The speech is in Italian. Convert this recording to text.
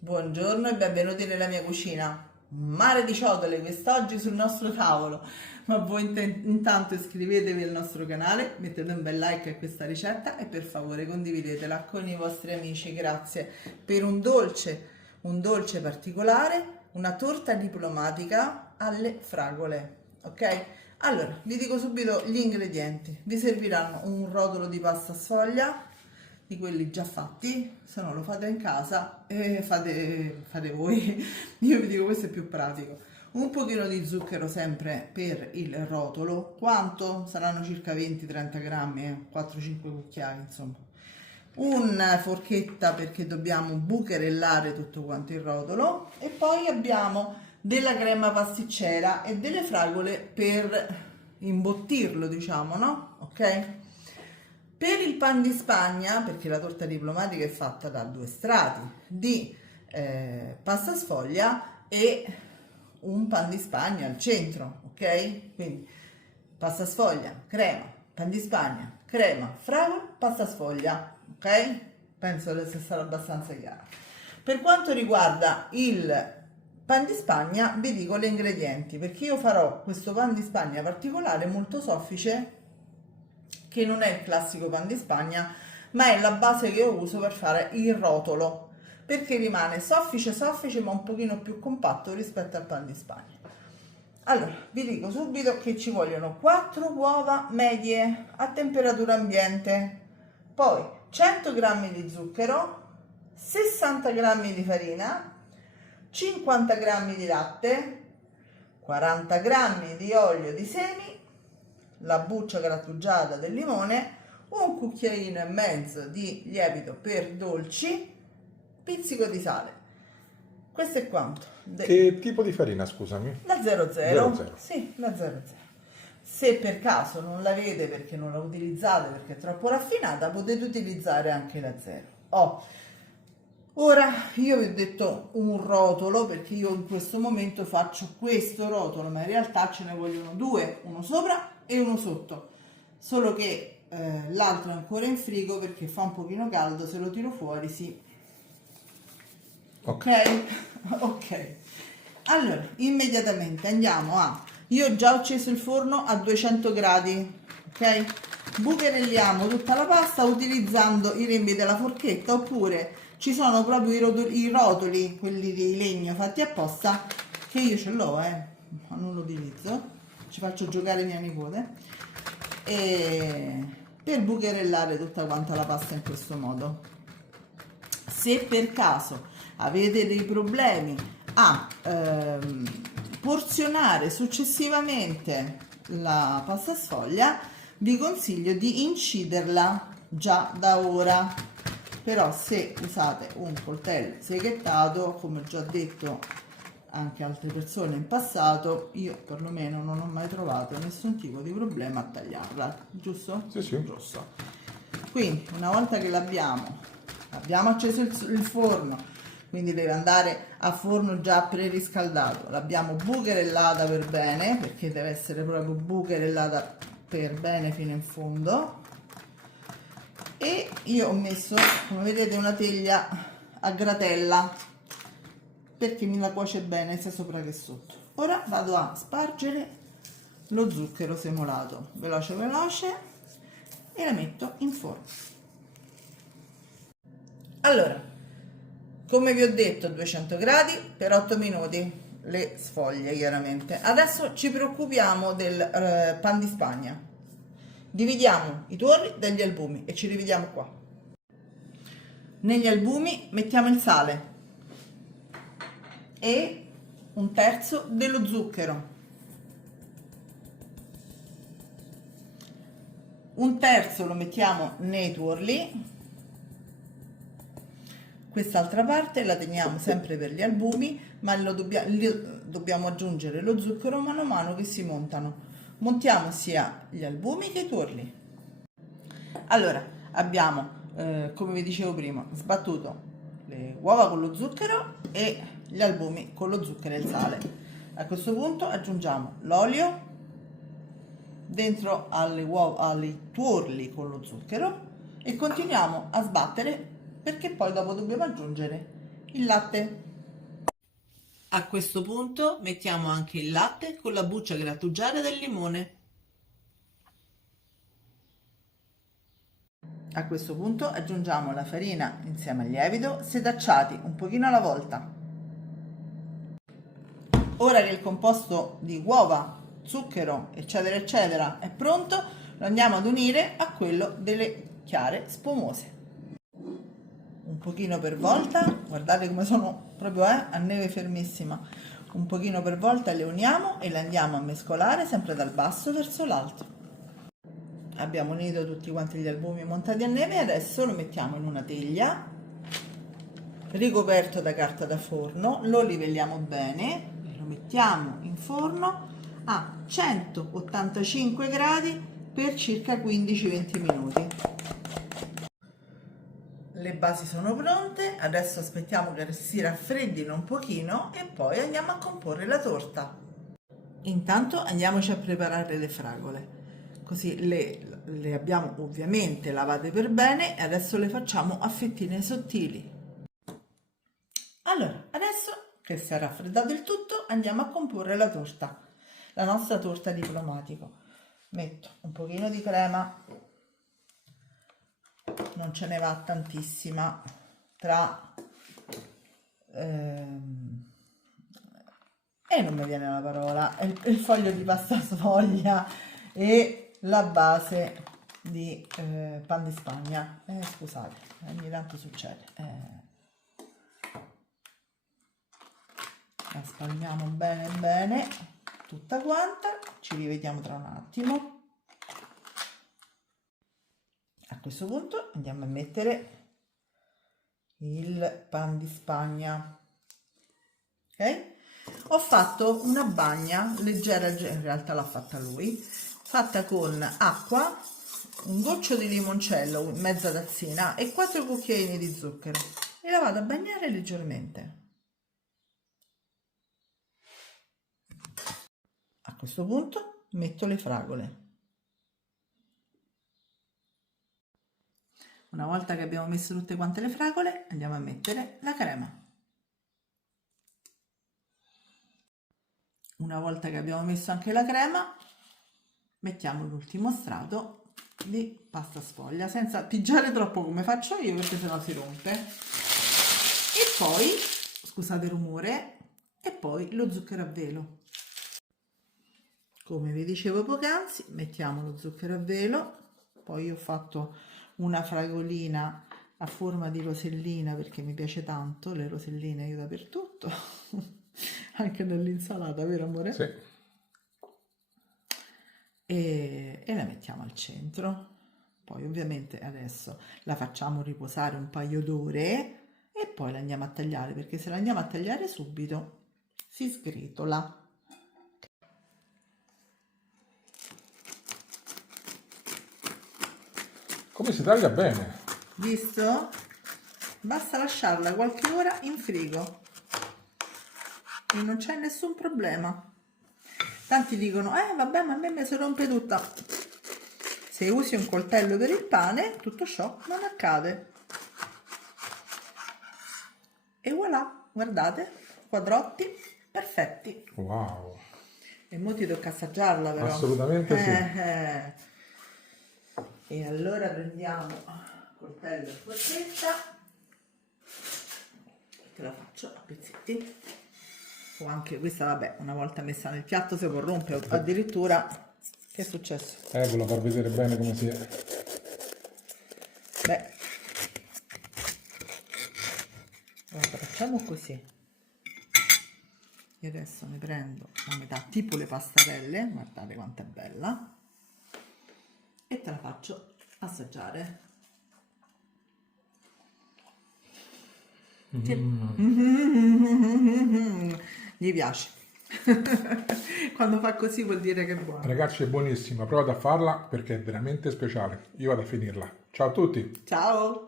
Buongiorno e benvenuti nella mia cucina. Un mare di ciotole quest'oggi sul nostro tavolo, ma voi intanto iscrivetevi al nostro canale, mettete un bel like a questa ricetta e per favore condividetela con i vostri amici. Grazie. Per un dolce particolare, una torta diplomatica alle fragole, ok? Allora, vi dico subito gli ingredienti. Vi serviranno un rotolo di pasta sfoglia, di quelli già fatti, se no lo fate in casa e fate voi. Io vi dico questo è più pratico. Un pochino di zucchero sempre per il rotolo, quanto? Saranno circa 20-30 grammi, 4-5 cucchiai insomma. Una forchetta perché dobbiamo bucherellare tutto quanto il rotolo e poi abbiamo della crema pasticcera e delle fragole per imbottirlo, diciamo, no? Ok? Per il pan di Spagna, perché la torta diplomatica è fatta da 2 strati di pasta sfoglia e un pan di Spagna al centro, ok? Quindi pasta sfoglia, crema, pan di Spagna, crema, fragola, pasta sfoglia, ok? Penso che sarà abbastanza chiaro. Per quanto riguarda il pan di Spagna, vi dico gli ingredienti, perché io farò questo pan di Spagna particolare molto soffice, che non è il classico pan di Spagna, ma è la base che io uso per fare il rotolo, perché rimane soffice ma un pochino più compatto rispetto al pan di Spagna. Allora, vi dico subito che ci vogliono 4 uova medie a temperatura ambiente, poi 100 g di zucchero, 60 g di farina, 50 g di latte, 40 g di olio di semi, la buccia grattugiata del limone, un cucchiaino e mezzo di lievito per dolci, pizzico di sale. Questo è quanto. Che tipo di farina, scusami? La 00. 00. Sì, la 00. Se per caso non l'avete perché non la utilizzate perché è troppo raffinata, potete utilizzare anche la 0. Ora io vi ho detto un rotolo perché io in questo momento faccio questo rotolo, ma in realtà ce ne vogliono 2, uno sopra e uno sotto, solo che l'altro è ancora in frigo perché fa un pochino caldo, se lo tiro fuori sì. Ok? Ok. Allora, immediatamente andiamo io già ho acceso il forno a 200 gradi, ok? Bucherelliamo tutta la pasta utilizzando i lembi della forchetta, oppure ci sono proprio i rotoli, quelli di legno fatti apposta, che io ce l'ho, ma non lo utilizzo, ci faccio giocare mia nipote, e per bucherellare tutta quanta la pasta in questo modo. Se per caso avete dei problemi a porzionare successivamente la pasta sfoglia, vi consiglio di inciderla già da ora. Però se usate un coltello seghettato, come ho già detto anche altre persone in passato, io perlomeno non ho mai trovato nessun tipo di problema a tagliarla, giusto? Sì, sì. Giusto. Quindi una volta che abbiamo acceso il forno, quindi deve andare a forno già preriscaldato, l'abbiamo bucherellata per bene, perché deve essere proprio bucherellata per bene fino in fondo, e io ho messo, come vedete, una teglia a gratella perché mi la cuoce bene sia sopra che sotto. Ora vado a spargere lo zucchero semolato veloce e la metto in forno. Allora, come vi ho detto, 200 gradi per 8 minuti, le sfoglie chiaramente. Adesso ci preoccupiamo del pan di Spagna. Dividiamo i tuorli dagli albumi e ci dividiamo qua. Negli albumi mettiamo il sale e 1/3 dello zucchero, 1/3 lo mettiamo nei tuorli, quest'altra parte la teniamo sempre per gli albumi, ma dobbiamo aggiungere lo zucchero mano a mano che si montano. Montiamo sia gli albumi che i tuorli. Allora, abbiamo, come vi dicevo prima, sbattuto le uova con lo zucchero e gli albumi con lo zucchero e il sale. A questo punto aggiungiamo l'olio dentro ai tuorli con lo zucchero e continuiamo a sbattere perché poi dopo dobbiamo aggiungere il latte. A questo punto mettiamo anche il latte con la buccia grattugiata del limone. A questo punto aggiungiamo la farina insieme al lievito, setacciati un pochino alla volta. Ora che il composto di uova, zucchero, eccetera, eccetera è pronto, lo andiamo ad unire a quello delle chiare spumose. Un pochino per volta, guardate come sono proprio a neve fermissima. Un pochino per volta le uniamo e le andiamo a mescolare sempre dal basso verso l'alto. Abbiamo unito tutti quanti gli albumi montati a neve e adesso lo mettiamo in una teglia ricoperto da carta da forno, lo livelliamo bene e lo mettiamo in forno a 185 gradi per circa 15-20 minuti. Le basi sono pronte, adesso aspettiamo che si raffreddino un pochino e poi andiamo a comporre la torta. Intanto andiamoci a preparare le fragole. Così le abbiamo ovviamente lavate per bene e adesso le facciamo a fettine sottili. Allora, adesso che si è raffreddato il tutto, andiamo a comporre la torta, la nostra torta diplomatico. Metto un pochino di crema, non ce ne va tantissima, tra e non mi viene la parola, il foglio di pasta sfoglia e la base di pan di Spagna. Scusate, ogni tanto succede. La spalmiamo bene bene tutta quanta, ci rivediamo tra un attimo. A questo punto andiamo a mettere il pan di Spagna. Ok? Ho fatto una bagna leggera, in realtà l'ha fatta lui, fatta con acqua, un goccio di limoncello, mezza tazzina e 4 cucchiaini di zucchero e la vado a bagnare leggermente. A questo punto metto le fragole. Una volta che abbiamo messo tutte quante le fragole, andiamo a mettere la crema. Una volta che abbiamo messo anche la crema, mettiamo l'ultimo strato di pasta sfoglia, senza pigiare troppo come faccio io perché sennò si rompe. E poi, scusate il rumore, e poi lo zucchero a velo. Come vi dicevo poc'anzi, mettiamo lo zucchero a velo, poi io ho fatto una fragolina a forma di rosellina perché mi piace tanto, le roselline io dappertutto, anche nell'insalata, vero amore? Sì. E la mettiamo al centro. Poi ovviamente adesso la facciamo riposare un paio d'ore e poi la andiamo a tagliare, perché se la andiamo a tagliare subito si sgretola. Come si taglia bene? Visto? Basta lasciarla qualche ora in frigo e non c'è nessun problema. Tanti dicono, vabbè, ma a me si rompe tutta. Se usi un coltello per il pane, tutto ciò non accade. E voilà, guardate, quadrotti perfetti. Wow. E mo ti tocca assaggiarla però. Assolutamente sì. E allora prendiamo coltello e forchetta. Te la faccio a pezzetti. O anche questa, vabbè, una volta messa nel piatto si può rompere, addirittura. Che è successo? Volevo far vedere bene come si è. Beh, guarda, facciamo così. Io adesso ne prendo la metà, tipo le pastarelle, guardate quanto è bella, e te la faccio assaggiare. Gli piace. Quando fa così vuol dire che è buono. Ragazzi, è buonissima, provate a farla perché è veramente speciale. Io vado a finirla. Ciao a tutti! Ciao!